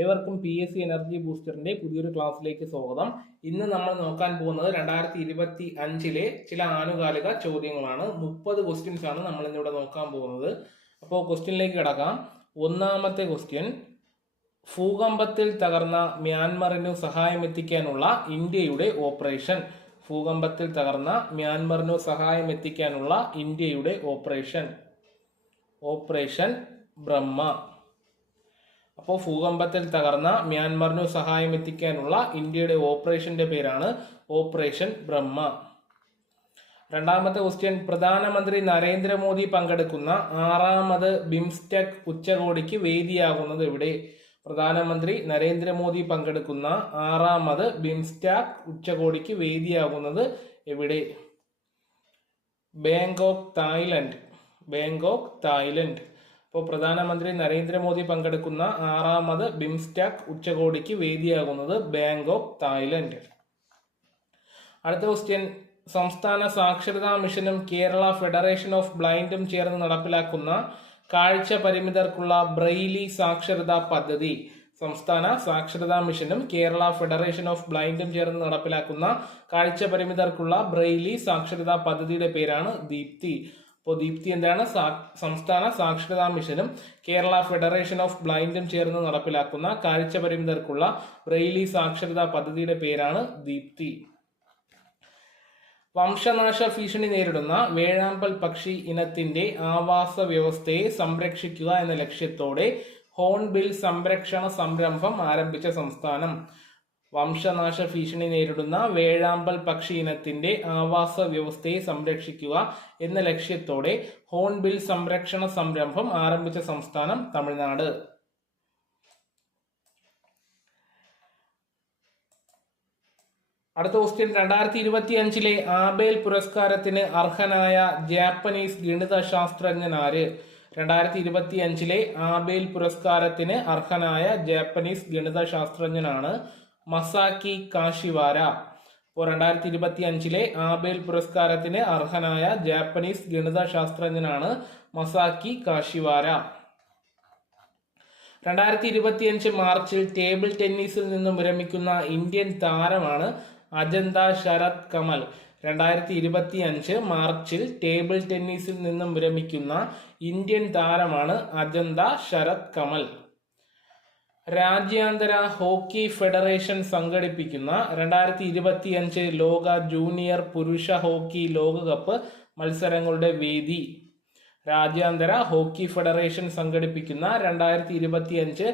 ഏവർക്കും P S C energy ബൂസ്റ്ററിന്റെ പുതിയൊരു ക്ലാസ്സിലേക്ക് സ്വാഗതം. ഇന്ന് നമ്മൾ നോക്കാൻ പോകുന്നത് രണ്ടായിരത്തി ഇരുപത്തി അഞ്ചിലെ ചില ആനുകാലിക ചോദ്യങ്ങളാണ്. മുപ്പത് ക്വസ്റ്റ്യൻസ് ആണ് നമ്മൾ ഇന്നിവിടെ നോക്കാൻ പോകുന്നത്. അപ്പോൾ ക്വസ്റ്റ്യനിലേക്ക് കിടക്കാം. ഒന്നാമത്തെ ക്വസ്റ്റ്യൻ ഭൂകമ്പത്തിൽ തകർന്ന മ്യാൻമറിനു സഹായമെത്തിക്കാനുള്ള ഇന്ത്യയുടെ ഓപ്പറേഷൻ ഭൂകമ്പത്തിൽ തകർന്ന മ്യാൻമറിനു സഹായമെത്തിക്കാനുള്ള ഇന്ത്യയുടെ ഓപ്പറേഷൻ ഓപ്പറേഷൻ ബ്രഹ്മ. അപ്പോൾ ഭൂകമ്പത്തിൽ തകർന്ന മ്യാൻമറിനു സഹായം എത്തിക്കാനുള്ള ഇന്ത്യയുടെ ഓപ്പറേഷന്റെ പേരാണ് ഓപ്പറേഷൻ ബ്രഹ്മ. രണ്ടാമത്തെ ക്വസ്റ്റ്യൻ പ്രധാനമന്ത്രി നരേന്ദ്രമോദി പങ്കെടുക്കുന്ന ആറാമത് ബിംസ്റ്റെക് ഉച്ചകോടിക്ക് വേദിയാകുന്നത് എവിടെ? പ്രധാനമന്ത്രി നരേന്ദ്രമോദി പങ്കെടുക്കുന്ന ആറാമത് ബിംസ്റ്റാക് ഉച്ചകോടിക്ക് വേദിയാകുന്നത് എവിടെ? Bangkok Thailand. Bangkok Thailand. ഇപ്പോൾ പ്രധാനമന്ത്രി നരേന്ദ്രമോദി പങ്കെടുക്കുന്ന ആറാമത് ബിംസ്റ്റാക് ഉച്ചകോടിക്ക് വേദിയാകുന്നത് ബാങ്കോക്ക് തായ്ലൻഡ്. അടുത്ത ക്വസ്റ്റ്യൻ. സംസ്ഥാന സാക്ഷരതാ മിഷനും കേരള ഫെഡറേഷൻ ഓഫ് ബ്ലൈൻഡും ചേർന്ന് നടപ്പിലാക്കുന്ന കാഴ്ച പരിമിതർക്കുള്ള ബ്രെയിലി സാക്ഷരതാ പദ്ധതി. സംസ്ഥാന സാക്ഷരതാ മിഷനും കേരള ഫെഡറേഷൻ ഓഫ് ബ്ലൈൻഡും ചേർന്ന് നടപ്പിലാക്കുന്ന കാഴ്ച പരിമിതർക്കുള്ള ബ്രെയിലി സാക്ഷരതാ പദ്ധതിയുടെ പേരാണ് ദീപ്തി. അപ്പോൾ ദീപ്തി എന്താണ് സംസ്ഥാന സാക്ഷരതാ മിഷനും കേരള ഫെഡറേഷൻ ഓഫ് ബ്ലൈൻഡും ചേർന്ന് നടപ്പിലാക്കുന്ന കാഴ്ച പരിമിതർക്കുള്ള ബ്രെയിലി സാക്ഷരതാ പദ്ധതിയുടെ പേരാണ് ദീപ്തി. വംശനാശ ഭീഷണി നേരിടുന്ന വേഴാമ്പൽ പക്ഷി ഇനത്തിന്റെ ആവാസ വ്യവസ്ഥയെ സംരക്ഷിക്കുക എന്ന ലക്ഷ്യത്തോടെ ഹോൺബിൽ സംരക്ഷണ സംരംഭം ആരംഭിച്ച സംസ്ഥാനം. വംശനാശ ഭീഷണി നേരിടുന്ന വേഴാമ്പൽ പക്ഷി ഇനത്തിന്റെ ആവാസ വ്യവസ്ഥയെ സംരക്ഷിക്കുക എന്ന ലക്ഷ്യത്തോടെ ഹോൺബിൽ സംരക്ഷണ സംരംഭം ആരംഭിച്ച സംസ്ഥാനം തമിഴ്നാട്. അടുത്ത ക്വസ്റ്റ്യൻ രണ്ടായിരത്തി ഇരുപത്തി അഞ്ചിലെ ആബേൽ പുരസ്കാരത്തിന് അർഹനായ ജാപ്പനീസ് ഗണിത ആര്? രണ്ടായിരത്തി ഇരുപത്തി അഞ്ചിലെ ആബേൽ പുരസ്കാരത്തിന് അർഹനായ ജാപ്പനീസ് ഗണിത ശാസ്ത്രജ്ഞനാണ് മസാക്കി കാഷിവാര. ഇപ്പോൾ രണ്ടായിരത്തി ഇരുപത്തി അഞ്ചിലെ ആബേൽ പുരസ്കാരത്തിന് അർഹനായ ജാപ്പനീസ് ഗണിത ശാസ്ത്രജ്ഞനാണ് മസാക്കി കാഷിവാര. രണ്ടായിരത്തി ഇരുപത്തിയഞ്ച് മാർച്ചിൽ ടേബിൾ ടെന്നീസിൽ നിന്നും വിരമിക്കുന്ന ഇന്ത്യൻ താരമാണ് അജന്ത ശരത് കമൽ. രണ്ടായിരത്തി ഇരുപത്തി അഞ്ച് മാർച്ചിൽ ടേബിൾ ടെന്നീസിൽ നിന്നും വിരമിക്കുന്ന ഇന്ത്യൻ താരമാണ് അജന്ത ശരത് കമൽ. രാജ്യാന്തര ഹോക്കി ഫെഡറേഷൻ സംഘടിപ്പിക്കുന്ന രണ്ടായിരത്തി ഇരുപത്തിയഞ്ച് ലോക ജൂനിയർ പുരുഷ ഹോക്കി ലോകകപ്പ് മത്സരങ്ങളുടെ വേദി. രാജ്യാന്തര ഹോക്കി ഫെഡറേഷൻ സംഘടിപ്പിക്കുന്ന രണ്ടായിരത്തി ഇരുപത്തിയഞ്ച്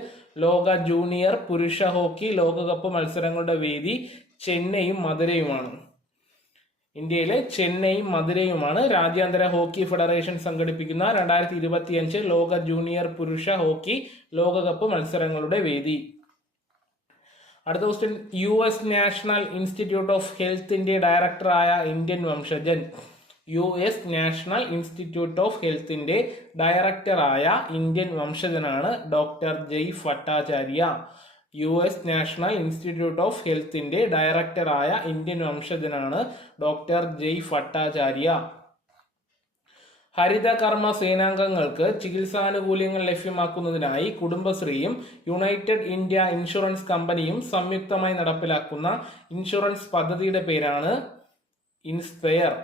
ലോക ജൂനിയർ പുരുഷ ഹോക്കി ലോകകപ്പ് മത്സരങ്ങളുടെ വേദി ചെന്നൈയും മധുരയുമാണ്. ഇന്ത്യയിലെ ചെന്നൈയും മധുരയുമാണ്. രാജ്യാന്തര ഹോക്കി ഫെഡറേഷൻ സംഘടിപ്പിക്കുന്ന രണ്ടായിരത്തി ഇരുപത്തിയഞ്ച് ലോക ജൂനിയർ പുരുഷ ഹോക്കി ലോകകപ്പ് മത്സരങ്ങളുടെ വേദി. അടുത്ത question U S National Institute of ഹെൽത്തിന്റെ ഡയറക്ടറായ Indian വംശജൻ. U S National Institute of ഹെൽത്തിന്റെ ഡയറക്ടറായ Indian വംശജനാണ് doctor Jay Bhattacharya U S National Institute of ഹെൽത്തിന്റെ ഡയറക്ടറായ ഇന്ത്യൻ വംശജനാണ് ഡോക്ടർ ജയ് ഭട്ടാചാര്യ ഹരിതകർമ്മ സേനാംഗങ്ങൾക്ക് ചികിത്സാനുകൂല്യങ്ങൾ ലഭ്യമാക്കുന്നതിനായി കുടുംബശ്രീയും യുണൈറ്റഡ് ഇന്ത്യ ഇൻഷുറൻസ് കമ്പനിയും സംയുക്തമായി നടപ്പിലാക്കുന്ന ഇൻഷുറൻസ് പദ്ധതിയുടെ പേരാണ് ഇൻസ്പെയർ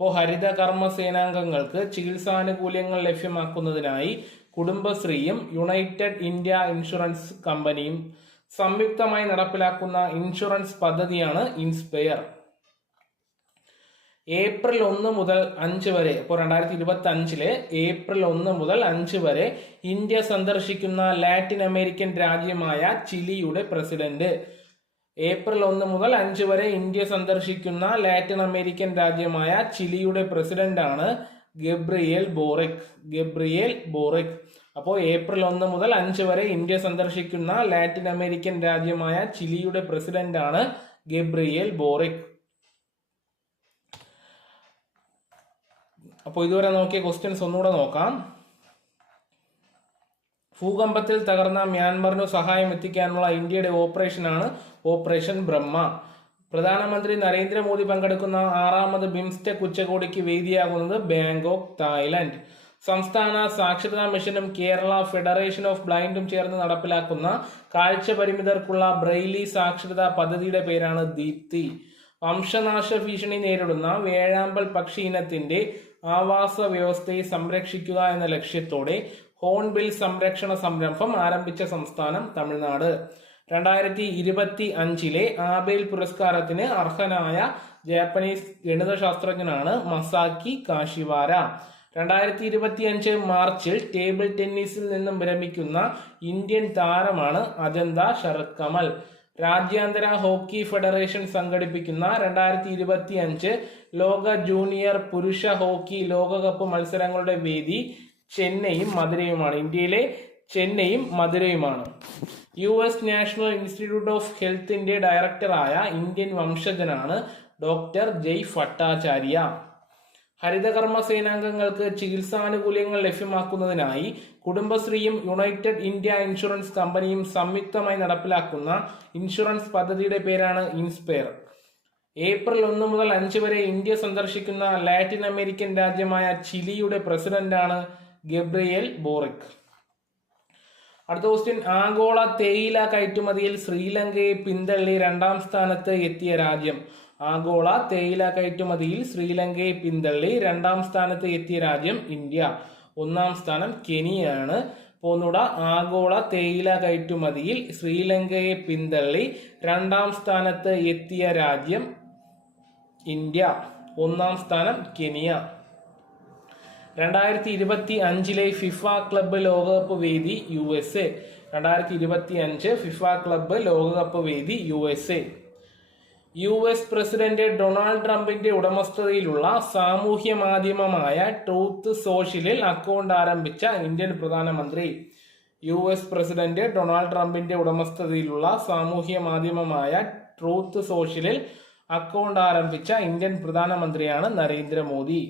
അപ്പോൾ ഹരിതകർമ്മ സേനാംഗങ്ങൾക്ക് ചികിത്സാനുകൂല്യങ്ങൾ ലഭ്യമാക്കുന്നതിനായി കുടുംബശ്രീയും യുണൈറ്റഡ് ഇന്ത്യ ഇൻഷുറൻസ് കമ്പനിയും സംയുക്തമായി നടപ്പിലാക്കുന്ന ഇൻഷുറൻസ് പദ്ധതിയാണ് ഇൻസ്പെയർ. ഏപ്രിൽ ഒന്ന് മുതൽ അഞ്ച് വരെ ഇപ്പോൾ രണ്ടായിരത്തി ഇരുപത്തി അഞ്ചിലെ ഏപ്രിൽ ഒന്ന് മുതൽ അഞ്ച് വരെ ഇന്ത്യ സന്ദർശിക്കുന്ന ലാറ്റിൻ അമേരിക്കൻ രാജ്യമായ ചിലിയുടെ പ്രസിഡന്റ്. ഏപ്രിൽ ഒന്ന് മുതൽ അഞ്ച് വരെ ഇന്ത്യ സന്ദർശിക്കുന്ന ലാറ്റിൻ അമേരിക്കൻ രാജ്യമായ ചിലിയുടെ പ്രസിഡന്റാണ് ഗബ്രിയേൽ ബോറിക്. Gabriel Boric. അപ്പോൾ ഏപ്രിൽ ഒന്ന് മുതൽ അഞ്ച് വരെ ഇന്ത്യ സന്ദർശിക്കുന്ന ലാറ്റിൻ അമേരിക്കൻ രാജ്യമായ ചിലിയുടെ പ്രസിഡന്റാണ് ഗബ്രിയേൽ ബോറിക്. അപ്പോൾ ഇതുവരെ നോക്കിയ ക്വസ്റ്റ്യൻസ് ഒന്നുകൂടെ നോക്കാം. ഭൂകമ്പത്തിൽ തകർന്ന മ്യാൻമറിനു സഹായം എത്തിക്കാനുള്ള ഇന്ത്യയുടെ ഓപ്പറേഷനാണ് ഓപ്പറേഷൻ ബ്രഹ്മ. പ്രധാനമന്ത്രി നരേന്ദ്രമോദി പങ്കെടുക്കുന്ന ആറാമത് ബിംസ്റ്റെക് ഉച്ചകോടിക്ക് വേദിയാകുന്നത് ബാങ്കോക്ക് തായ്ലൻഡ്. സംസ്ഥാന സാക്ഷരതാ മിഷനും കേരള ഫെഡറേഷൻ ഓഫ് ബ്ലൈൻഡും ചേർന്ന് നടപ്പിലാക്കുന്ന കാഴ്ച പരിമിതർക്കുള്ള ബ്രെയിലി സാക്ഷരതാ പദ്ധതിയുടെ പേരാണ് ദീപ്തി. വംശനാശ ഭീഷണി നേരിടുന്ന വേഴാമ്പൽ പക്ഷി ഇനത്തിന്റെ ആവാസ വ്യവസ്ഥയെ സംരക്ഷിക്കുക എന്ന ലക്ഷ്യത്തോടെ ഹോൺബിൽ സംരക്ഷണ സംരംഭം ആരംഭിച്ച സംസ്ഥാനം തമിഴ്നാട്. രണ്ടായിരത്തി ഇരുപത്തി അഞ്ചിലെ ആബേൽ പുരസ്കാരത്തിന് അർഹനായ ജാപ്പനീസ് ഗണിതശാസ്ത്രജ്ഞനാണ് മസാക്കി കാഷിവാര രണ്ടായിരത്തി ഇരുപത്തി അഞ്ച് മാർച്ചിൽ ടേബിൾ ടെന്നീസിൽ നിന്നും വിരമിക്കുന്ന ഇന്ത്യൻ താരമാണ് അജന്ത ശരത് കമൽ. രാജ്യാന്തര ഹോക്കി ഫെഡറേഷൻ സംഘടിപ്പിക്കുന്ന രണ്ടായിരത്തി ഇരുപത്തി അഞ്ച് ലോക ജൂനിയർ പുരുഷ ഹോക്കി ലോകകപ്പ് മത്സരങ്ങളുടെ വേദി ചെന്നൈയും മധുരയുമാണ്. ഇന്ത്യയിലെ ചെന്നൈയും മധുരയുമാണ്. U S National Institute of ഹെൽത്തിന്റെ ഡയറക്ടറായ ഇന്ത്യൻ വംശജനാണ് ഡോക്ടർ ജയ് ഭട്ടാചാര്യ. ഹരിതകർമ്മ സേനാംഗങ്ങൾക്ക് ചികിത്സാനുകൂല്യങ്ങൾ ലഭ്യമാക്കുന്നതിനായി കുടുംബശ്രീയും യുണൈറ്റഡ് ഇന്ത്യ ഇൻഷുറൻസ് കമ്പനിയും സംയുക്തമായി നടപ്പിലാക്കുന്ന ഇൻഷുറൻസ് പദ്ധതിയുടെ പേരാണ് ഇൻസ്പെയർ. ഏപ്രിൽ ഒന്ന് മുതൽ അഞ്ച് വരെ ഇന്ത്യ സന്ദർശിക്കുന്ന ലാറ്റിൻ അമേരിക്കൻ രാജ്യമായ ചിലിയുടെ പ്രസിഡന്റാണ് ഗബ്രിയേൽ ബോറിക്. അടുത്ത ക്വസ്റ്റ്യൻ ആഗോള തേയില കയറ്റുമതിയിൽ ശ്രീലങ്കയെ പിന്തള്ളി രണ്ടാം സ്ഥാനത്ത് എത്തിയ രാജ്യം. ആഗോള തേയില കയറ്റുമതിയിൽ ശ്രീലങ്കയെ പിന്തള്ളി രണ്ടാം സ്ഥാനത്ത് എത്തിയ രാജ്യം ഇന്ത്യ. ഒന്നാം സ്ഥാനം കെനിയാണ് പോന്നൂട ആഗോള തേയില കയറ്റുമതിയിൽ ശ്രീലങ്കയെ പിന്തള്ളി രണ്ടാം സ്ഥാനത്ത് എത്തിയ രാജ്യം ഇന്ത്യ. ഒന്നാം സ്ഥാനം കെനിയ. രണ്ടായിരത്തി ഇരുപത്തി അഞ്ചിലെ ഫിഫ ക്ലബ്ബ് ലോകകപ്പ് വേദി യു എസ് എ. രണ്ടായിരത്തി ഇരുപത്തി അഞ്ച് ഫിഫ ക്ലബ്ബ് ലോകകപ്പ് വേദി U S A. U S president Donald ട്രംപിന്റെ ഉടമസ്ഥതയിലുള്ള സാമൂഹ്യ മാധ്യമമായ ട്രൂത്ത് സോഷ്യലിൽ അക്കൗണ്ട് ആരംഭിച്ച ഇന്ത്യൻ പ്രധാനമന്ത്രി. യു എസ് പ്രസിഡന്റ് ഡൊണാൾഡ് ട്രംപിന്റെ ഉടമസ്ഥതയിലുള്ള സാമൂഹ്യ മാധ്യമമായ ട്രൂത്ത് സോഷ്യലിൽ അക്കൗണ്ട് ആരംഭിച്ച ഇന്ത്യൻ പ്രധാനമന്ത്രിയാണ് നരേന്ദ്രമോദി.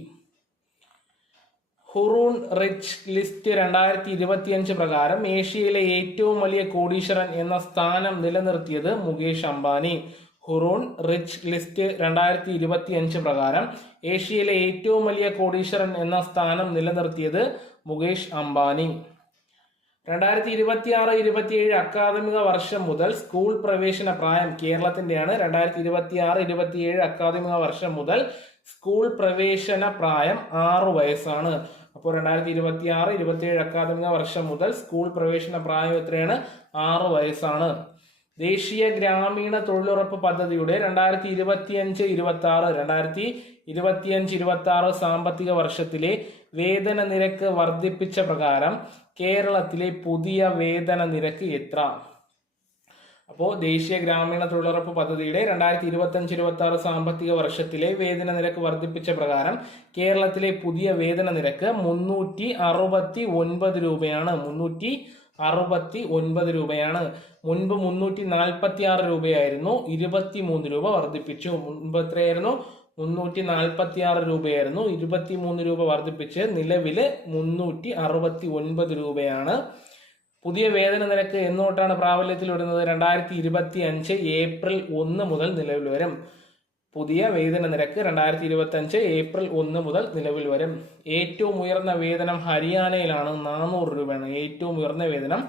ഹുറൂൺ റിച്ച് ലിസ്റ്റ് രണ്ടായിരത്തി ഇരുപത്തിയഞ്ച് പ്രകാരം ഏഷ്യയിലെ ഏറ്റവും വലിയ കോടീശ്വരൻ എന്ന സ്ഥാനം നിലനിർത്തിയത് Mukesh Ambani. Hurun rich list രണ്ടായിരത്തി ഇരുപത്തി അഞ്ച് പ്രകാരം ഏഷ്യയിലെ ഏറ്റവും വലിയ കോടീശ്വരൻ എന്ന സ്ഥാനം നിലനിർത്തിയത് മുകേഷ് അംബാനി. രണ്ടായിരത്തി ഇരുപത്തി ആറ് ഇരുപത്തിയേഴ് അക്കാദമിക വർഷം മുതൽ സ്കൂൾ പ്രവേശന പ്രായം കേരളത്തിന്റെയാണ് രണ്ടായിരത്തി ഇരുപത്തി ആറ് ഇരുപത്തിയേഴ് അക്കാദമിക വർഷം മുതൽ സ്കൂൾ പ്രവേശന പ്രായം ആറു വയസ്സാണ്. അപ്പോൾ രണ്ടായിരത്തി ഇരുപത്തി ആറ് ഇരുപത്തിയേഴ് അക്കാദമിക വർഷം മുതൽ സ്കൂൾ പ്രവേശന പ്രായം എത്രയാണ്? ആറു വയസ്സാണ്. ദേശീയ ഗ്രാമീണ തൊഴിലുറപ്പ് പദ്ധതിയുടെ രണ്ടായിരത്തി ഇരുപത്തിയഞ്ച് ഇരുപത്തി ആറ് രണ്ടായിരത്തി ഇരുപത്തിയഞ്ച് ഇരുപത്തി ആറ് സാമ്പത്തിക വർഷത്തിലെ വേതന നിരക്ക് വർദ്ധിപ്പിച്ച പ്രകാരം കേരളത്തിലെ പുതിയ വേതന നിരക്ക് എത്ര? അപ്പോൾ ദേശീയ ഗ്രാമീണ തൊഴിലുറപ്പ് പദ്ധതിയുടെ രണ്ടായിരത്തി ഇരുപത്തി അഞ്ച് ഇരുപത്തി ആറ് സാമ്പത്തിക വർഷത്തിലെ വേതന നിരക്ക് വർദ്ധിപ്പിച്ച പ്രകാരം കേരളത്തിലെ പുതിയ വേതന നിരക്ക് മുന്നൂറ്റി അറുപത്തി ഒൻപത് രൂപയാണ്. മുന്നൂറ്റി അറുപത്തി ഒൻപത് രൂപയാണ്. മുൻപ് മുന്നൂറ്റി നാൽപ്പത്തി ആറ് രൂപയായിരുന്നു. ഇരുപത്തി മൂന്ന് രൂപ വർദ്ധിപ്പിച്ചു. മുൻപ് എത്രയായിരുന്നു മുന്നൂറ്റി നാൽപ്പത്തി ആറ് രൂപയായിരുന്നു. ഇരുപത്തി മൂന്ന് രൂപ വർദ്ധിപ്പിച്ച് നിലവിൽ മുന്നൂറ്റി അറുപത്തി ഒൻപത് രൂപയാണ്. പുതിയ വേതന നിരക്ക് എന്നോട്ടാണ് പ്രാബല്യത്തിൽ വരുന്നത് രണ്ടായിരത്തി ഇരുപത്തി അഞ്ച് ഏപ്രിൽ ഒന്ന് മുതൽ നിലവിൽ വരും. പുതിയ വേതന നിരക്ക് രണ്ടായിരത്തി ഇരുപത്തി അഞ്ച് ഏപ്രിൽ ഒന്ന് മുതൽ നിലവിൽ വരും. ഏറ്റവും ഉയർന്ന വേതനം ഹരിയാനയിലാണ് നാനൂറ് രൂപയാണ്. ഏറ്റവും ഉയർന്ന വേതനം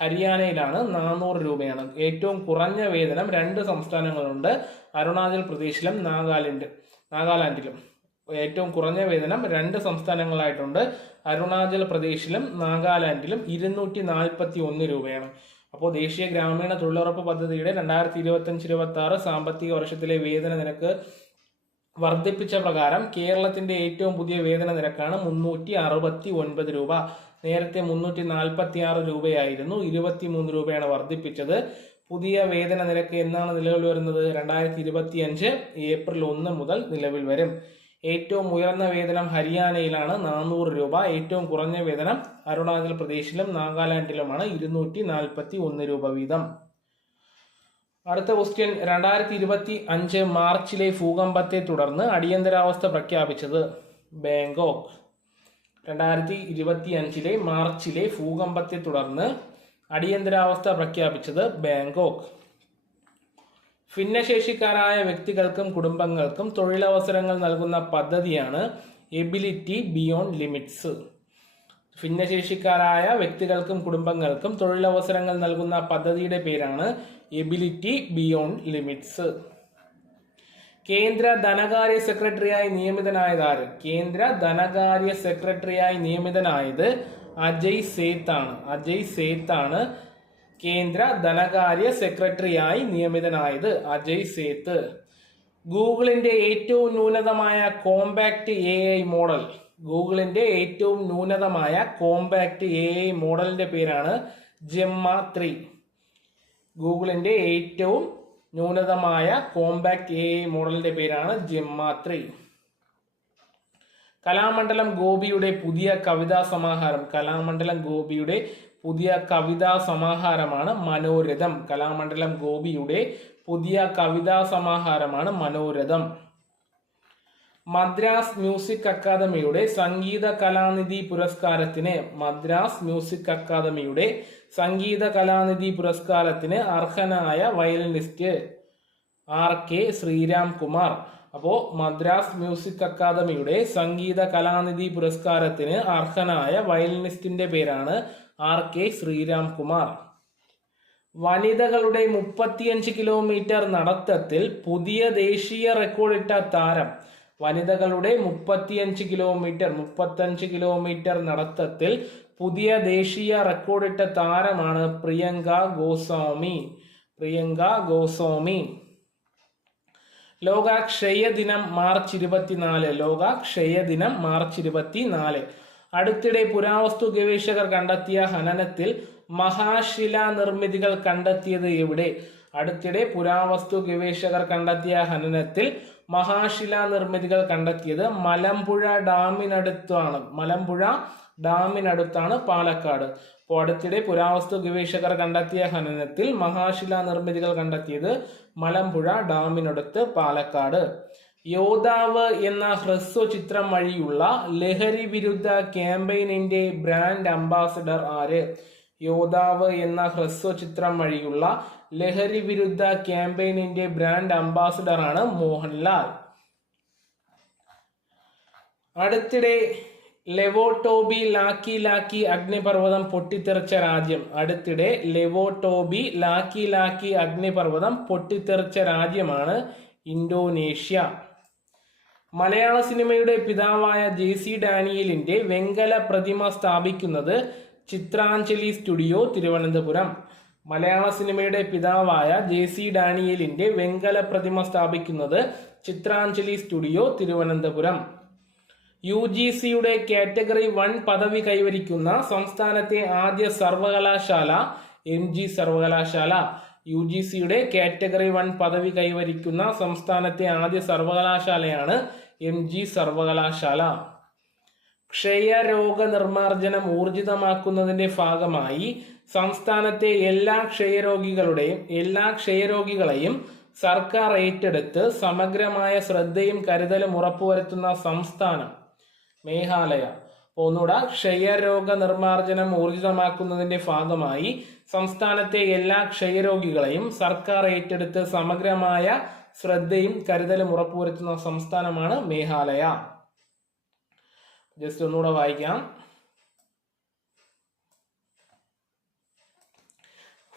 ഹരിയാനയിലാണ് നാനൂറ് രൂപയാണ്. ഏറ്റവും കുറഞ്ഞ വേതനം രണ്ട് സംസ്ഥാനങ്ങളുണ്ട്. അരുണാചൽ പ്രദേശിലും നാഗാലാൻഡ് നാഗാലാൻഡിലും. ഏറ്റവും കുറഞ്ഞ വേതനം രണ്ട് സംസ്ഥാനങ്ങളായിട്ടുണ്ട്. അരുണാചൽ പ്രദേശിലും നാഗാലാൻഡിലും ഇരുന്നൂറ്റി നാൽപ്പത്തി ഒന്ന് രൂപയാണ്. അപ്പോൾ ദേശീയ ഗ്രാമീണ തൊഴിലുറപ്പ് പദ്ധതിയുടെ രണ്ടായിരത്തി ഇരുപത്തി അഞ്ച് ഇരുപത്തി ആറ് സാമ്പത്തിക വർഷത്തിലെ വേതന നിരക്ക് വർദ്ധിപ്പിച്ച പ്രകാരം കേരളത്തിന്റെ ഏറ്റവും പുതിയ വേതന നിരക്കാണ് മുന്നൂറ്റി അറുപത്തി ഒൻപത് രൂപ. നേരത്തെ മുന്നൂറ്റി നാൽപ്പത്തി ആറ് രൂപയായിരുന്നു. ഇരുപത്തി മൂന്ന് രൂപയാണ് വർദ്ധിപ്പിച്ചത്. പുതിയ വേതന നിരക്ക് എന്നാണ് നിലവിൽ വരുന്നത്? രണ്ടായിരത്തി ഇരുപത്തി അഞ്ച് ഏപ്രിൽ ഒന്ന് മുതൽ നിലവിൽ വരും. ഏറ്റവും ഉയർന്ന വേതനം ഹരിയാനയിലാണ് നാനൂറ് രൂപ. ഏറ്റവും കുറഞ്ഞ വേതനം അരുണാചൽ പ്രദേശിലും നാഗാലാൻഡിലുമാണ് ഇരുന്നൂറ്റി നാൽപ്പത്തി ഒന്ന് രൂപ വീതം. അടുത്ത ക്വസ്റ്റ്യൻ രണ്ടായിരത്തി ഇരുപത്തി അഞ്ച് മാർച്ചിലെ ഭൂകമ്പത്തെ തുടർന്ന് അടിയന്തരാവസ്ഥ പ്രഖ്യാപിച്ചത് ബാങ്കോക്ക്. രണ്ടായിരത്തി ഇരുപത്തി അഞ്ചിലെ മാർച്ചിലെ ഭൂകമ്പത്തെ തുടർന്ന് അടിയന്തരാവസ്ഥ പ്രഖ്യാപിച്ചത് ബാങ്കോക്ക്. ഭിന്നശേഷിക്കാരായ വ്യക്തികൾക്കും കുടുംബങ്ങൾക്കും തൊഴിലവസരങ്ങൾ നൽകുന്ന പദ്ധതിയാണ് എബിലിറ്റി ബിയോണ്ട് ലിമിറ്റ്സ്. ഭിന്നശേഷിക്കാരായ വ്യക്തികൾക്കും കുടുംബങ്ങൾക്കും തൊഴിലവസരങ്ങൾ നൽകുന്ന പദ്ധതിയുടെ പേരാണ് എബിലിറ്റി ബിയോണ്ട് ലിമിറ്റ്സ്. കേന്ദ്ര ധനകാര്യ സെക്രട്ടറിയായി നിയമിതനായത് ആര് കേന്ദ്ര ധനകാര്യ സെക്രട്ടറിയായി നിയമിതനായത് അജയ് സേത്ത് ആണ് അജയ് സേത്ത് ആണ് കേന്ദ്ര ധനകാര്യ സെക്രട്ടറിയായി നിയമിതനായത് അജയ് സേത്ത്. ഗൂഗിളിന്റെ ഏറ്റവും ന്യൂനതമായ കോമ്പാക്ട് എ ഐ മോഡൽ. ഗൂഗിളിന്റെ ഏറ്റവും ന്യൂനതമായ കോമ്പാക്ട് എ ഐ മോഡലിന്റെ പേരാണ് ജെമ്മ ത്രീ. ഗൂഗിളിന്റെ ഏറ്റവും ന്യൂനതമായ കോമ്പാക്ട് എ ഐ മോഡലിന്റെ പേരാണ് ജെമ്മ ത്രീ. കലാമണ്ഡലം ഗോപിയുടെ പുതിയ കവിതാ സമാഹാരം. കലാമണ്ഡലം ഗോപിയുടെ പുതിയ കവിതാ സമാഹാരമാണ് മനോരഥം. കലാമണ്ഡലം ഗോപിയുടെ പുതിയ കവിതാ സമാഹാരമാണ് മനോരഥം. മദ്രാസ് മ്യൂസിക് അക്കാദമിയുടെ സംഗീത കലാനിധി പുരസ്കാരത്തിന് മദ്രാസ് മ്യൂസിക് അക്കാദമിയുടെ സംഗീത കലാനിധി പുരസ്കാരത്തിന് അർഹനായ violinist R K Sriram Kumar അപ്പോൾ മദ്രാസ് മ്യൂസിക് അക്കാദമിയുടെ സംഗീത കലാനിധി പുരസ്കാരത്തിന് അർഹനായ വയലിനിസ്റ്റിന്റെ പേരാണ് ആർ കെ ശ്രീരാം കുമാർ വനിതകളുടെ മുപ്പത്തിയഞ്ച് കിലോമീറ്റർ നടത്തത്തിൽ പുതിയ ദേശീയ റെക്കോർഡിട്ട താരം. വനിതകളുടെ മുപ്പത്തിയഞ്ച് കിലോമീറ്റർ മുപ്പത്തഞ്ച് കിലോമീറ്റർ നടത്തത്തിൽ പുതിയ ദേശീയ റെക്കോർഡിട്ട താരമാണ് പ്രിയങ്ക ഗോസ്വാമി. പ്രിയങ്ക ഗോസ്വാമി. ലോക ക്ഷയ ദിനം മാർച്ച് ഇരുപത്തിനാല്. ലോക ക്ഷയ ദിനം മാർച്ച് ഇരുപത്തിനാല്. അടുത്തിടെ പുരാവസ്തു ഗവേഷകർ കണ്ടെത്തിയ ഹനനത്തിൽ മഹാശില നിർമ്മിതികൾ കണ്ടെത്തിയത് എവിടെ? അടുത്തിടെ പുരാവസ്തു ഗവേഷകർ കണ്ടെത്തിയ ഹനനത്തിൽ മഹാശില നിർമ്മിതികൾ കണ്ടെത്തിയത് മലമ്പുഴ ഡാമിനടുത്താണ്. മലമ്പുഴ ഡാമിനടുത്താണ് പാലക്കാട്. അപ്പോൾ അടുത്തിടെ പുരാവസ്തു ഗവേഷകർ കണ്ടെത്തിയ ഹനനത്തിൽ മഹാശില നിർമ്മിതികൾ കണ്ടെത്തിയത് മലമ്പുഴ ഡാമിനടുത്ത് പാലക്കാട്. യോദ്ധാവ് എന്ന ഹ്രസ്വ ചിത്രം വഴിയുള്ള ലഹരി വിരുദ്ധ ക്യാമ്പയിനിന്റെ ബ്രാൻഡ് അംബാസഡർ ആര്? യോദ്ധാവ് എന്ന ഹ്രസ്വ ചിത്രം വഴിയുള്ള ലഹരി വിരുദ്ധ ക്യാമ്പയിനിന്റെ ബ്രാൻഡ് അംബാസഡർ ആണ് മോഹൻലാൽ. അടുത്തിടെ ലെവോട്ടോബി ലാക്കി ലാക്കി അഗ്നിപർവതം പൊട്ടിത്തെറിച്ച രാജ്യം. അടുത്തിടെ ലെവോട്ടോബി ലാക്കി ലാക്കി അഗ്നിപർവതം പൊട്ടിത്തെറിച്ച രാജ്യമാണ് ഇന്തോനേഷ്യ. മലയാള സിനിമയുടെ പിതാവായ ജെ സി ഡാനിയലിന്റെ വെങ്കല പ്രതിമ സ്ഥാപിക്കുന്നത് ചിത്രാഞ്ജലി സ്റ്റുഡിയോ തിരുവനന്തപുരം. മലയാള സിനിമയുടെ പിതാവായ ജെ സി ഡാനിയലിന്റെ വെങ്കല പ്രതിമ സ്ഥാപിക്കുന്നത് Chitranjali studio Thiruvananthapuram. U G സിയുടെ കാറ്റഗറി വൺ പദവി കൈവരിക്കുന്ന സംസ്ഥാനത്തെ ആദ്യ സർവകലാശാല എം ജി സർവകലാശാല. യു ജി സിയുടെ കാറ്റഗറി വൺ പദവി കൈവരിക്കുന്ന സംസ്ഥാനത്തെ ആദ്യ സർവകലാശാലയാണ് എം ജി സർവകലാശാല. ക്ഷയരോഗ നിർമ്മാർജനം ഊർജിതമാക്കുന്നതിന്റെ ഭാഗമായി സംസ്ഥാനത്തെ എല്ലാ ക്ഷയരോഗികളുടെയും എല്ലാ ക്ഷയരോഗികളെയും സർക്കാർ ഏറ്റെടുത്ത് സമഗ്രമായ ശ്രദ്ധയും കരുതലും ഉറപ്പുവരുത്തുന്ന സംസ്ഥാനം മേഘാലയ. ഒന്നുകൂടെ ക്ഷയരോഗ നിർമ്മാർജനം ഊർജിതമാക്കുന്നതിന്റെ ഭാഗമായി സംസ്ഥാനത്തെ എല്ലാ ക്ഷയരോഗികളെയും സർക്കാർ ഏറ്റെടുത്ത് സമഗ്രമായ ശ്രദ്ധയും കരുതലും ഉറപ്പുവരുത്തുന്ന സംസ്ഥാനമാണ് മേഘാലയ. ജസ്റ്റ് ഒന്നുകൂടെ വായിക്കാം.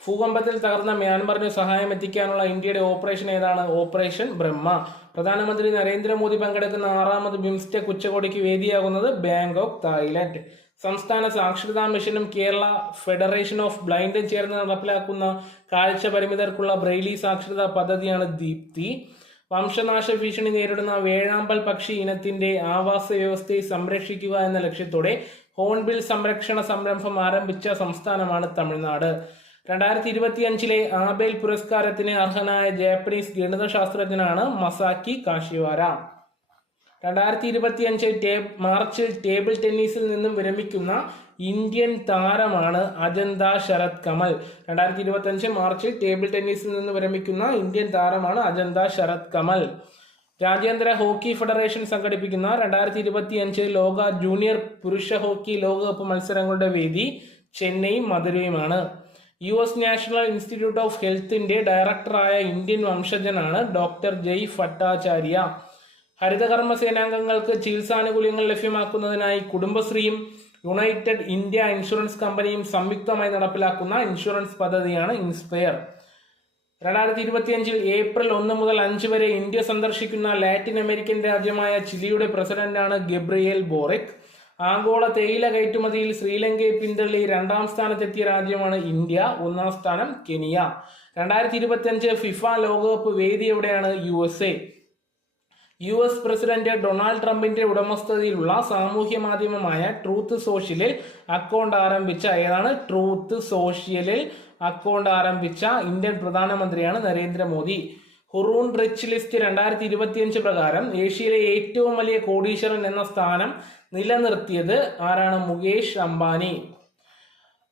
ഭൂകമ്പത്തിൽ തകർന്ന മ്യാൻമറിന് സഹായം എത്തിക്കാനുള്ള ഇന്ത്യയുടെ ഓപ്പറേഷൻ ഏതാണ്? ഓപ്പറേഷൻ ബ്രഹ്മ. പ്രധാനമന്ത്രി നരേന്ദ്രമോദി പങ്കെടുക്കുന്ന ആറാമത് ബിംസ്റ്റെക് ഉച്ചകോടിക്ക് വേദിയാകുന്നത് ബാങ്കോക്ക് തായ്ലൻഡ്. സംസ്ഥാന സാക്ഷരതാ മിഷനും കേരള ഫെഡറേഷൻ ഓഫ് ബ്ലൈൻഡും ചേർന്ന് നടപ്പിലാക്കുന്ന കാഴ്ച പരിമിതർക്കുള്ള ബ്രെയിലി സാക്ഷരതാ പദ്ധതിയാണ് ദീപ്തി. വംശനാശ ഭീഷണി നേരിടുന്ന വേഴാമ്പൽ പക്ഷി ഇനത്തിന്റെ ആവാസ വ്യവസ്ഥയെ സംരക്ഷിക്കുക എന്ന ലക്ഷ്യത്തോടെ ഹോൺബിൽ സംരക്ഷണ സംരംഭം ആരംഭിച്ച സംസ്ഥാനമാണ് തമിഴ്നാട്. രണ്ടായിരത്തി ഇരുപത്തിയഞ്ചിലെ ആബേൽ പുരസ്കാരത്തിന് അർഹനായ ജാപ്പനീസ് ഗണിതശാസ്ത്രജ്ഞനാണ് മസാക്കി കാഷിവാര. രണ്ടായിരത്തി ഇരുപത്തിയഞ്ച് ടേ മാർച്ചിൽ ടേബിൾ ടെന്നീസിൽ നിന്നും വിരമിക്കുന്ന ഇന്ത്യൻ താരമാണ് അജന്ത ശരത് കമൽ. രണ്ടായിരത്തി ഇരുപത്തി അഞ്ച് മാർച്ചിൽ ടേബിൾ ടെന്നീസിൽ നിന്ന് വിരമിക്കുന്ന ഇന്ത്യൻ താരമാണ് അജന്ത ശരത് കമൽ. രാജ്യാന്തര ഹോക്കി ഫെഡറേഷൻ സംഘടിപ്പിക്കുന്ന രണ്ടായിരത്തി ഇരുപത്തി അഞ്ച് ലോക ജൂനിയർ പുരുഷ ഹോക്കി ലോകകപ്പ് മത്സരങ്ങളുടെ വേദി ചെന്നൈയും മധുരയുമാണ്. U S National Institute of ഹെൽത്തിന്റെ ഡയറക്ടറായ ഇന്ത്യൻ വംശജനാണ് ഡോക്ടർ ജയ് ഭട്ടാചാര്യ. ഹരിതകർമ്മ സേനാംഗങ്ങൾക്ക് ചികിത്സാനുകൂല്യങ്ങൾ ലഭ്യമാക്കുന്നതിനായി കുടുംബശ്രീയും യുണൈറ്റഡ് ഇന്ത്യ ഇൻഷുറൻസ് കമ്പനിയും സംയുക്തമായി നടപ്പിലാക്കുന്ന ഇൻഷുറൻസ് പദ്ധതിയാണ് ഇൻസ്പയർ. രണ്ടായിരത്തി ഇരുപത്തിയഞ്ചിൽ ഏപ്രിൽ ഒന്ന് മുതൽ അഞ്ച് വരെ ഇന്ത്യ സന്ദർശിക്കുന്ന ലാറ്റിൻ അമേരിക്കൻ രാജ്യമായ ചിലിയുടെ പ്രസിഡന്റാണ് ഗബ്രിയേൽ ബോറിക്. ആഗോള തേയില കയറ്റുമതിയിൽ ശ്രീലങ്കയെ പിന്തള്ളി രണ്ടാം സ്ഥാനത്തെത്തിയ രാജ്യമാണ് ഇന്ത്യ ഒന്നാം സ്ഥാനം കെനിയ. രണ്ടായിരത്തി ഇരുപത്തിയഞ്ച് ഫിഫ ലോകകപ്പ് വേദി എവിടെയാണ് U S A? U S president Donald ട്രംപിന്റെ ഉടമസ്ഥതയിലുള്ള സാമൂഹ്യ മാധ്യമമായ ട്രൂത്ത് സോഷ്യലിൽ അക്കൗണ്ട് ആരംഭിച്ച ഏതാണ്? ട്രൂത്ത് സോഷ്യലിൽ അക്കൗണ്ട് ആരംഭിച്ച ഇന്ത്യൻ പ്രധാനമന്ത്രിയാണ് നരേന്ദ്രമോദി. ഹുറൂൺ റിച്ച് ലിസ്റ്റ് രണ്ടായിരത്തി ഇരുപത്തിയഞ്ച് പ്രകാരം ഏഷ്യയിലെ ഏറ്റവും വലിയ കോടീശ്വരൻ എന്ന സ്ഥാനം നിലനിർത്തിയത് ആരാണ്? മുകേഷ് അംബാനി.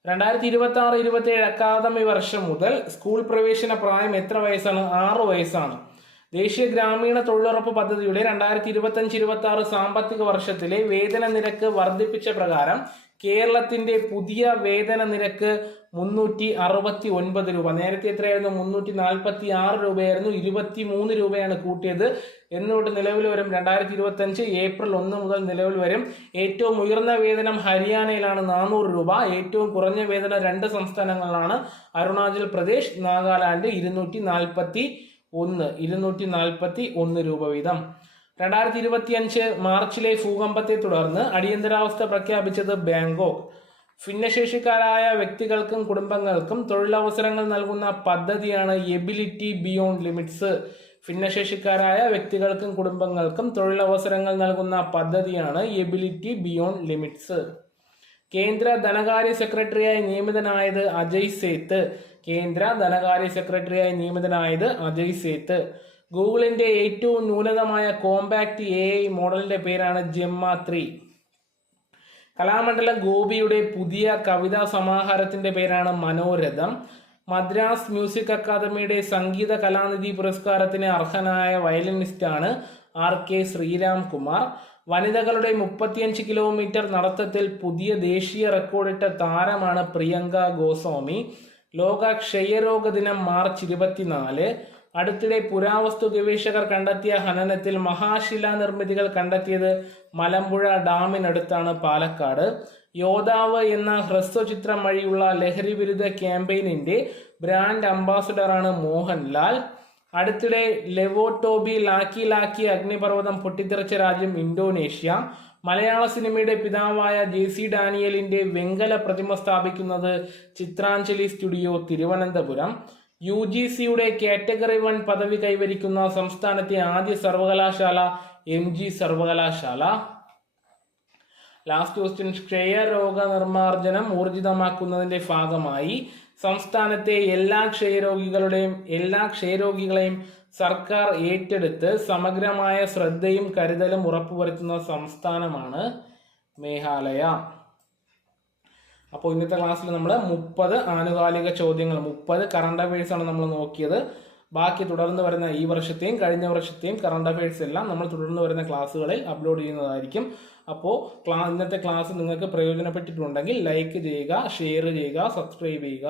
രണ്ടായിരത്തി ഇരുപത്തി ആറ് ഇരുപത്തി ഏഴ് അക്കാദമി വർഷം മുതൽ സ്കൂൾ പ്രവേശന പ്രായം എത്ര വയസ്സാണ്? ആറ് വയസ്സാണ്. ദേശീയ ഗ്രാമീണ തൊഴിലുറപ്പ് പദ്ധതിയുടെ രണ്ടായിരത്തി ഇരുപത്തി അഞ്ച് ഇരുപത്തി ആറ് സാമ്പത്തിക വർഷത്തിലെ വേതന നിരക്ക് വർദ്ധിപ്പിച്ച പ്രകാരം കേരളത്തിന്റെ പുതിയ വേതന നിരക്ക് മുന്നൂറ്റി അറുപത്തി ഒൻപത് രൂപ. നേരത്തെ എത്രയായിരുന്നു? മുന്നൂറ്റി നാൽപ്പത്തി ആറ് രൂപയായിരുന്നു. ഇരുപത്തി മൂന്ന് രൂപയാണ് കൂട്ടിയത്. എന്നോട് നിലവിൽ വരും രണ്ടായിരത്തി ഇരുപത്തി അഞ്ച് ഏപ്രിൽ ഒന്ന് മുതൽ നിലവിൽ വരും. ഏറ്റവും ഉയർന്ന വേതനം ഹരിയാനയിലാണ് നാനൂറ് രൂപ. ഏറ്റവും കുറഞ്ഞ വേതനം രണ്ട് സംസ്ഥാനങ്ങളിലാണ്. അരുണാചൽ പ്രദേശ് നാഗാലാൻഡ് ഇരുന്നൂറ്റി നാൽപ്പത്തി ഒന്ന് ഇരുന്നൂറ്റി നാൽപ്പത്തി ഒന്ന് രൂപ വീതം. രണ്ടായിരത്തി ഇരുപത്തി അഞ്ച് മാർച്ചിലെ ഭൂകമ്പത്തെ തുടർന്ന് അടിയന്തരാവസ്ഥ പ്രഖ്യാപിച്ചത് ബാങ്കോക്ക് ഭിന്നശേഷിക്കാരായ വ്യക്തികൾക്കും കുടുംബങ്ങൾക്കും തൊഴിലവസരങ്ങൾ നൽകുന്ന പദ്ധതിയാണ് എബിലിറ്റി ബിയോണ്ട് ലിമിറ്റ്സ്. ഭിന്നശേഷിക്കാരായ വ്യക്തികൾക്കും കുടുംബങ്ങൾക്കും തൊഴിലവസരങ്ങൾ നൽകുന്ന പദ്ധതിയാണ് എബിലിറ്റി ബിയോണ്ട് ലിമിറ്റ്സ്. കേന്ദ്ര ധനകാര്യ സെക്രട്ടറിയായി നിയമിതനായത് അജയ് സേത്ത്. കേന്ദ്ര ധനകാര്യ സെക്രട്ടറിയായി നിയമിതനായത് അജയ് സേത്ത്. ഗൂഗിളിന്റെ ഏറ്റവും ന്യൂനതമായ കോമ്പാക്ട് എ ഐ മോഡലിന്റെ പേരാണ് ജെമ്മ ത്രീ. കലാമണ്ഡലം ഗോപിയുടെ പുതിയ കവിതാ സമാഹാരത്തിന്റെ പേരാണ് മനോരഥം. മദ്രാസ് മ്യൂസിക് അക്കാദമിയുടെ സംഗീത കലാനിധി പുരസ്കാരത്തിന് അർഹനായ വയലിനിസ്റ്റാണ് ആർ കെ ശ്രീരാം കുമാർ വനിതകളുടെ മുപ്പത്തിയഞ്ച് കിലോമീറ്റർ നടത്തത്തിൽ പുതിയ ദേശീയ റെക്കോർഡിട്ട താരമാണ് പ്രിയങ്ക ഗോസ്വാമി. ലോക ക്ഷയരോഗ ദിനം മാർച്ച് ഇരുപത്തിനാല്. അടുത്തിടെ പുരാവസ്തു ഗവേഷകർ കണ്ടെത്തിയ ഹനനത്തിൽ മഹാശിലാനിർമ്മിതികൾ കണ്ടെത്തിയത് മലമ്പുഴ ഡാമിനടുത്താണ് പാലക്കാട്. യോദ്ധാവ് എന്ന ഹ്രസ്വചിത്രം വഴിയുള്ള ലഹരി വിരുദ്ധ ക്യാമ്പയിനിന്റെ ബ്രാൻഡ് അംബാസഡറാണ് മോഹൻലാൽ. അടുത്തിടെ ലെവോട്ടോബി ലാക്കി ലാക്കി അഗ്നിപർവതം പൊട്ടിത്തെറിച്ച രാജ്യം ഇന്തോനേഷ്യ. മലയാള സിനിമയുടെ പിതാവായ ജെ സി ഡാനിയലിന്റെ വെങ്കല പ്രതിമ സ്ഥാപിക്കുന്നത് Chitranjali studio Thiruvananthapuram. U G സിയുടെ കാറ്റഗറി വൺ പദവി കൈവരിക്കുന്ന സംസ്ഥാനത്തെ ആദ്യ സർവകലാശാല എം ജി സർവകലാശാല. ലാസ്റ്റ് ക്വസ്റ്റ്യൻ ക്ഷയരോഗ നിർമ്മാർജനം ഊർജിതമാക്കുന്നതിന്റെ ഭാഗമായി സംസ്ഥാനത്തെ എല്ലാ ക്ഷയരോഗികളുടെയും എല്ലാ ക്ഷയരോഗികളെയും സർക്കാർ ഏറ്റെടുത്ത് സമഗ്രമായ ശ്രദ്ധയും കരുതലും ഉറപ്പുവരുത്തുന്ന സംസ്ഥാനമാണ് മേഘാലയ. അപ്പോൾ ഇന്നത്തെ ക്ലാസ്സിൽ നമ്മൾ മുപ്പത് ആനുകാലിക ചോദ്യങ്ങൾ മുപ്പത് കറണ്ട് ആണ് നമ്മൾ നോക്കിയത്. ബാക്കി തുടർന്ന് വരുന്ന ഈ വർഷത്തെയും കഴിഞ്ഞ വർഷത്തെയും കറണ്ട് അഫയേഴ്സ് എല്ലാം നമ്മൾ തുടർന്ന് വരുന്ന ക്ലാസ്സുകളിൽ അപ്ലോഡ് ചെയ്യുന്നതായിരിക്കും. അപ്പോൾ ക്ലാ ഇന്നത്തെ ക്ലാസ് നിങ്ങൾക്ക് പ്രയോജനപ്പെട്ടിട്ടുണ്ടെങ്കിൽ ലൈക്ക് ചെയ്യുക ഷെയർ ചെയ്യുക സബ്സ്ക്രൈബ് ചെയ്യുക.